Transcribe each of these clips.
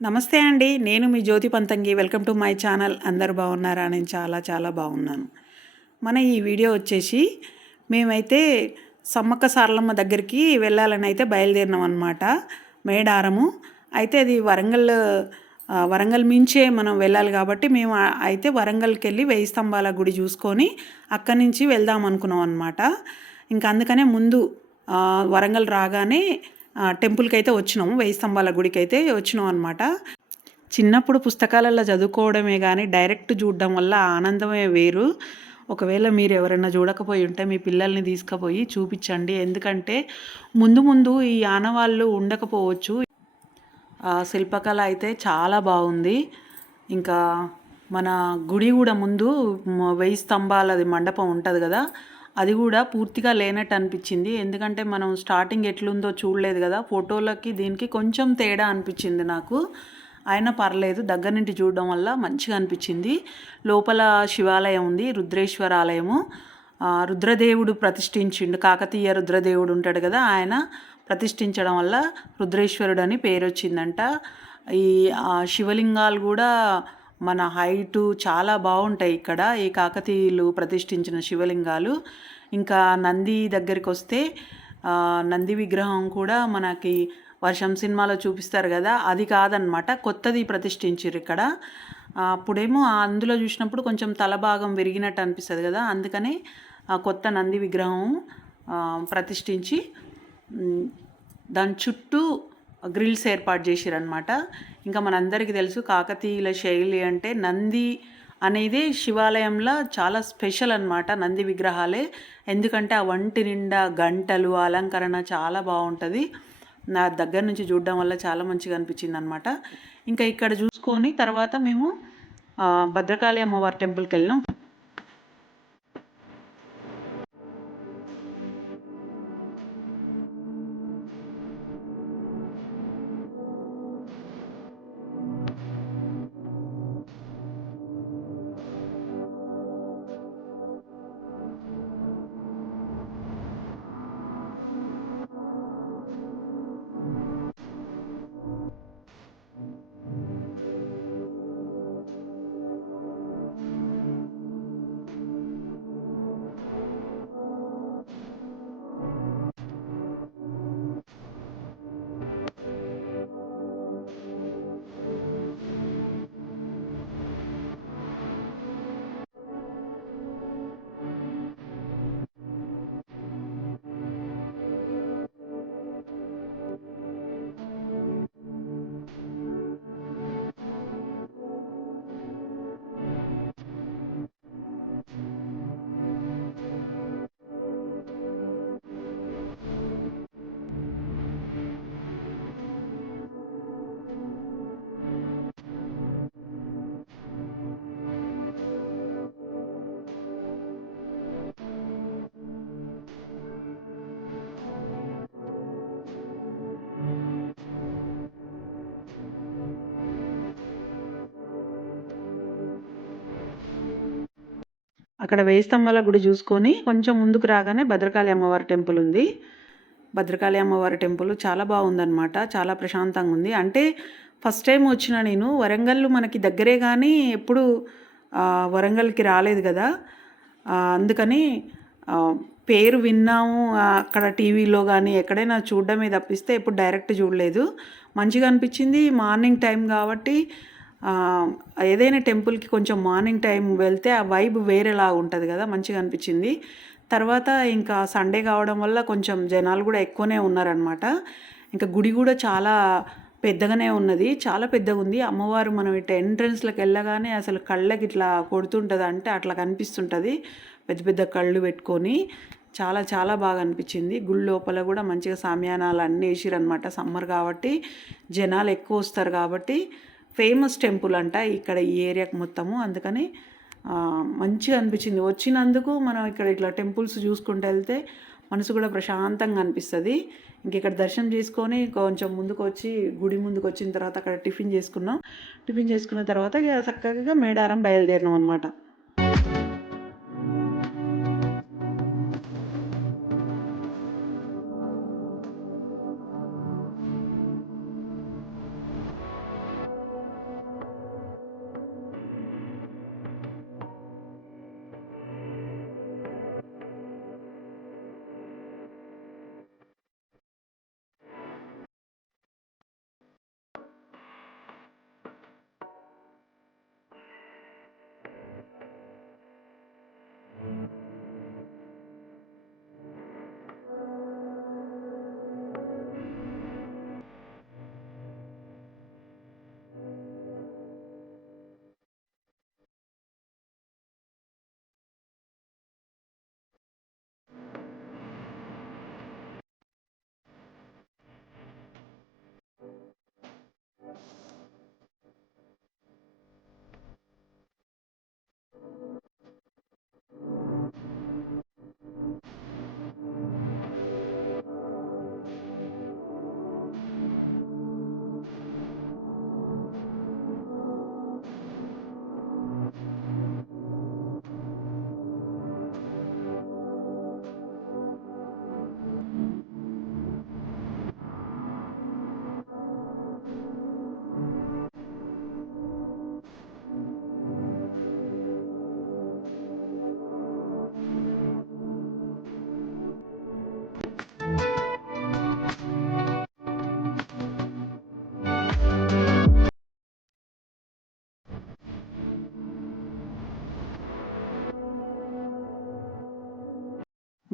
నమస్తే అండి. నేను మీ Jyothi Pantangi. Welcome to my channel. అందరూ బాగున్నారా? నేను చాలా చాలా బాగున్నాను. మన ఈ వీడియో వచ్చేసి మేమైతే సమ్మక్క సారలమ్మ దగ్గరికి వెళ్ళాలని అయితే బయలుదేరినాం అనమాట. మేడారము అయితే అది వరంగల్ మించే మనం వెళ్ళాలి కాబట్టి మేము అయితే వరంగల్కి వెళ్ళి 1000 స్తంభాల గుడి చూసుకొని అక్కడి నుంచి వెళ్దాం అనుకున్నాం అనమాట. ఇంకా అందుకనే ముందు వరంగల్ రాగానే టెంపుల్కి అయితే వచ్చినాము. 1000 స్తంభాల గుడికి అయితే వచ్చినాం అనమాట. చిన్నప్పుడు పుస్తకాలలో చదువుకోవడమే కానీ డైరెక్ట్ చూడడం వల్ల ఆనందమే వేరు. ఒకవేళ మీరు ఎవరైనా చూడకపోయి ఉంటే మీ పిల్లల్ని తీసుకుపోయి చూపించండి. ఎందుకంటే ముందు ముందు ఈ ఆనవాళ్ళు ఉండకపోవచ్చు. శిల్పకళ అయితే చాలా బాగుంది. ఇంకా మన గుడి కూడా ముందు 1000 స్తంభాలది మండపం ఉంటుంది కదా, అది కూడా పూర్తిగా లేనట్టు అనిపించింది. ఎందుకంటే మనం స్టార్టింగ్ ఎట్లుందో చూడలేదు కదా, ఫోటోలకి దీనికి కొంచెం తేడా అనిపించింది నాకు. అయినా పర్లేదు, దగ్గర నుండి చూడడం వల్ల మంచిగా అనిపించింది. లోపల శివాలయం ఉంది, రుద్రేశ్వర ఆలయము. రుద్రదేవుడు ప్రతిష్ఠించిండు, కాకతీయ రుద్రదేవుడు ఉంటాడు కదా, ఆయన ప్రతిష్ఠించడం వల్ల రుద్రేశ్వరుడు అని పేరు వచ్చిందంట. ఈ శివలింగాలు కూడా మన హైటు చాలా బాగుంటాయి ఇక్కడ, ఈ కాకతీయులు ప్రతిష్ఠించిన శివలింగాలు. ఇంకా నంది దగ్గరికి వస్తే నంది విగ్రహం కూడా మనకి వర్షం సినిమాలో చూపిస్తారు కదా, అది కాదనమాట, కొత్తది ప్రతిష్ఠించారు ఇక్కడ. అప్పుడేమో అందులో చూసినప్పుడు కొంచెం తల భాగం విరిగినట్టు అనిపిస్తుంది కదా, అందుకని కొత్త నంది విగ్రహం ప్రతిష్ఠించి దాని చుట్టూ గ్రిల్స్ ఏర్పాటు చేసిరనమాట. ఇంకా మనందరికీ తెలుసు కాకతీయుల శైలి అంటే నంది అనేది శివాలయంలో చాలా స్పెషల్ అనమాట, నంది విగ్రహాలే. ఎందుకంటే ఆ వంటి నిండా గంటలు, అలంకరణ చాలా బాగుంటుంది. నా దగ్గర నుంచి చూడడం వల్ల చాలా మంచిగా అనిపించింది అనమాట. ఇంకా ఇక్కడ చూసుకొని తర్వాత మేము భద్రకాళి అమ్మవారి టెంపుల్కి వెళ్ళినాం. అక్కడ 1000 స్తంభాల గుడి చూసుకొని కొంచెం ముందుకు రాగానే భద్రకాళి అమ్మవారి టెంపుల్ ఉంది. భద్రకాళి అమ్మవారి టెంపుల్ చాలా బాగుందన్నమాట, చాలా ప్రశాంతంగా ఉంది. అంటే ఫస్ట్ టైం వచ్చిన నేను, వరంగల్ మనకి దగ్గరే కానీ ఎప్పుడు వరంగల్కి రాలేదు కదా, అందుకని పేరు విన్నాము అక్కడ టీవీలో కానీ ఎక్కడైనా చూడడమే తప్పిస్తే ఎప్పుడు డైరెక్ట్ చూడలేదు. మంచిగా అనిపించింది. మార్నింగ్ టైం కాబట్టి ఏదైనా టెంపుల్కి కొంచెం మార్నింగ్ టైం వెళ్తే ఆ వైబ్ వేరేలా ఉంటుంది కదా, మంచిగా అనిపించింది. తర్వాత ఇంకా సండే కావడం వల్ల కొంచెం జనాలు కూడా ఎక్కువనే ఉన్నారనమాట. ఇంకా గుడి కూడా చాలా పెద్దగానే ఉన్నది, చాలా పెద్దగా ఉంది. అమ్మవారు మనం ఇట్లా ఎంట్రన్స్లోకి వెళ్ళగానే అసలు కళ్ళకి ఇట్లా కొడుతుంటుంది, అంటే అట్లా కనిపిస్తుంటుంది, పెద్ద పెద్ద కళ్ళు పెట్టుకొని. చాలా చాలా బాగా అనిపించింది. గుడి లోపల కూడా మంచిగా సామ్యానాలు అన్నీ వేసిరనమాట. సమ్మర్ కాబట్టి జనాలు ఎక్కువ వస్తారు కాబట్టి ఫేమస్ టెంపుల్ అంట ఇక్కడ ఈ ఏరియాకి మొత్తము, అందుకని మంచిగా అనిపించింది. వచ్చినందుకు మనం ఇక్కడ ఇట్లా టెంపుల్స్ చూసుకుంటూ వెళ్తే మనసు కూడా ప్రశాంతంగా అనిపిస్తుంది. ఇంక ఇక్కడ దర్శనం చేసుకొని కొంచెం ముందుకు వచ్చి గుడి ముందుకు వచ్చిన తర్వాత అక్కడ టిఫిన్ చేసుకున్నాం. టిఫిన్ చేసుకున్న తర్వాత చక్కగా మేడారం బయలుదేరినాం అనమాట.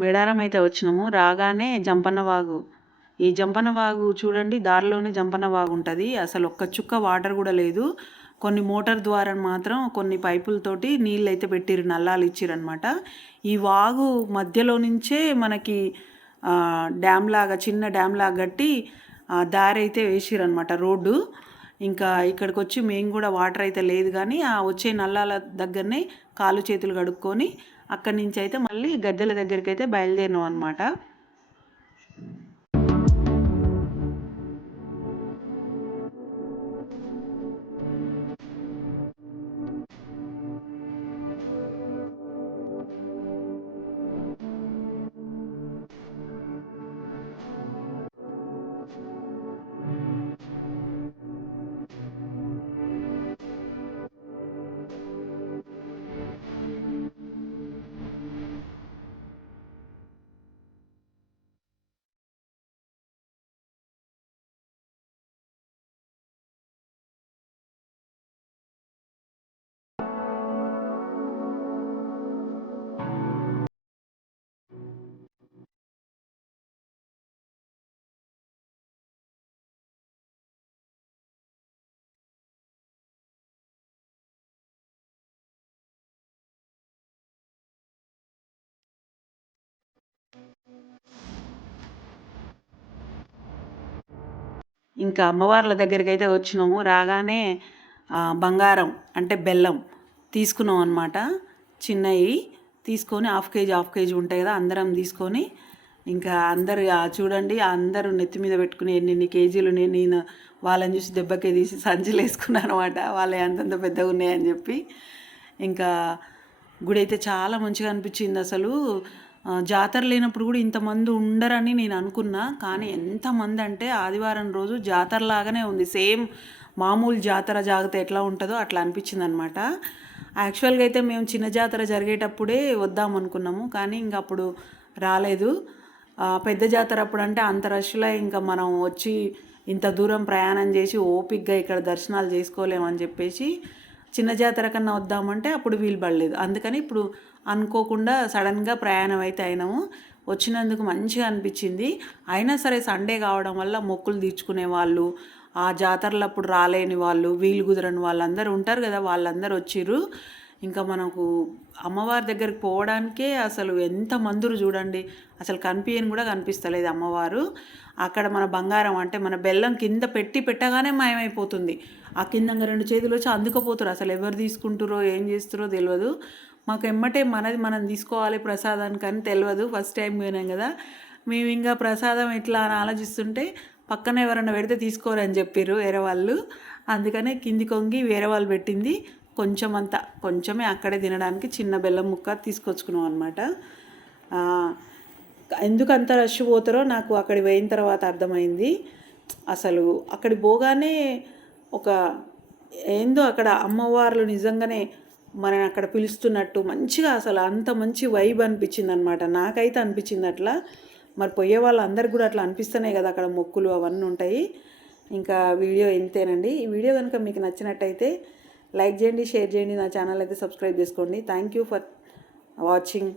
మేడారం అయితే వచ్చినాము. రాగానే జంపన్న వాగు. ఈ జంపన్న వాగు చూడండి, దారిలోనే జంపన్న వాగు ఉంటుంది. అసలు ఒక్క చుక్క వాటర్ కూడా లేదు. కొన్ని మోటార్ ద్వారా మాత్రం కొన్ని పైపులతోటి నీళ్ళు అయితే పెట్టిరు, నల్లాలు ఇచ్చిరనమాట. ఈ వాగు మధ్యలో నుంచే మనకి డ్యామ్ లాగా, చిన్న డ్యామ్ లాగా కట్టి దారి అయితే వేసిరనమాట, రోడ్డు. ఇంకా ఇక్కడికి వచ్చి మేము కూడా వాటర్ అయితే లేదు కానీ ఆ వచ్చే నల్లాల దగ్గరనే కాలు చేతులు కడుక్కొని అక్కడి నుంచి అయితే మళ్ళీ గద్దెల దగ్గరికి అయితే బయలుదేరినాం అనమాట. ఇంకా అమ్మవార్ల దగ్గరికి అయితే వచ్చినాము. రాగానే బంగారం అంటే బెల్లం తీసుకున్నాం అనమాట. చిన్నవి తీసుకొని హాఫ్ కేజీ ఉంటాయి కదా, అందరం తీసుకొని ఇంకా అందరు చూడండి, అందరూ నెత్తి మీద పెట్టుకుని ఎన్ని కేజీలు నేను వాళ్ళని చూసి దెబ్బకే తీసి సంచులు వేసుకున్నాను అనమాట. వాళ్ళే అంతంత పెద్దగా ఉన్నాయని చెప్పి. ఇంకా గుడి అయితే చాలా మంచిగా అనిపించింది. అసలు జాతర లేనప్పుడు కూడా ఇంతమంది ఉండరని నేను అనుకున్నా, కానీ ఎంతమంది అంటే ఆదివారం రోజు జాతరలాగానే ఉంది. సేమ్ మామూలు జాతర జాగ్రత్త ఎట్లా ఉంటుందో అట్లా అనిపించింది అనమాట. యాక్చువల్గా అయితే మేము చిన్న జాతర జరిగేటప్పుడే వద్దాం అనుకున్నాము, కానీ ఇంకా అప్పుడు రాలేదు. పెద్ద జాతర అప్పుడు అంటే అంత రష్లో ఇంకా మనం వచ్చి ఇంత దూరం ప్రయాణం చేసి ఓపిక్గా ఇక్కడ దర్శనాలు చేసుకోలేమని చెప్పేసి చిన్న జాతర కన్నా వద్దామంటే అప్పుడు వీలు పడలేదు. అందుకని ఇప్పుడు అనుకోకుండా సడన్గా ప్రయాణం అయితే అయినాము. వచ్చినందుకు మంచిగా అనిపించింది. అయినా సరే సండే కావడం వల్ల మొక్కులు తీర్చుకునే వాళ్ళు, ఆ జాతరలప్పుడు రాలేని వాళ్ళు, వీలు కుదరని వాళ్ళందరూ ఉంటారు కదా, వాళ్ళందరూ వచ్చిర్రు. ఇంకా మనకు అమ్మవారి దగ్గరికి పోవడానికే అసలు ఎంత మందురు చూడండి, అసలు కనిపించని కూడా కనిపిస్తలేదు అమ్మవారు. అక్కడ మన బంగారం అంటే మన బెల్లం కింద పెట్టగానే మాయమైపోతుంది. ఆ కింద 2 చేతులు వచ్చి అందుకపోతారు. అసలు ఎవరు తీసుకుంటారో ఏం చేస్తారో తెలియదు. మాకు ఎమ్మటే మనది మనం తీసుకోవాలి ప్రసాదానికి అని తెలియదు. ఫస్ట్ టైం పోయినాం కదా, మేము ఇంకా ప్రసాదం ఎట్లా అని ఆలోచిస్తుంటే పక్కన ఎవరన్నా పెడితే తీసుకోరని చెప్పారు వేరే వాళ్ళు. అందుకనే కింది కొంగి వేరే వాళ్ళు పెట్టింది కొంచెమే అక్కడే తినడానికి చిన్న బెల్లం ముక్క తీసుకొచ్చుకున్నాం అనమాట. ఎందుకు అంత రష్ పోతారో నాకు అక్కడికి పోయిన తర్వాత అర్థమైంది. అసలు అక్కడికి పోగానే ఒక ఏందో అక్కడ అమ్మవార్లు నిజంగానే మనని అక్కడ పిలుస్తున్నట్టు మంచిగా అసలు అంత మంచి వైబ్ అనిపించింది అనమాట. నాకైతే అనిపించింది అట్లా. మరి పోయే వాళ్ళందరికీ కూడా అట్లా అనిపిస్తున్నాయి కదా, అక్కడ మొక్కులు అవన్నీ ఉంటాయి. ఇంకా వీడియో ఇంతేనండి. ఈ వీడియో కనుక మీకు నచ్చినట్టయితే లైక్ చేయండి, షేర్ చేయండి, నా ఛానల్ అయితే సబ్స్క్రైబ్ చేసుకోండి. Thank you for watching.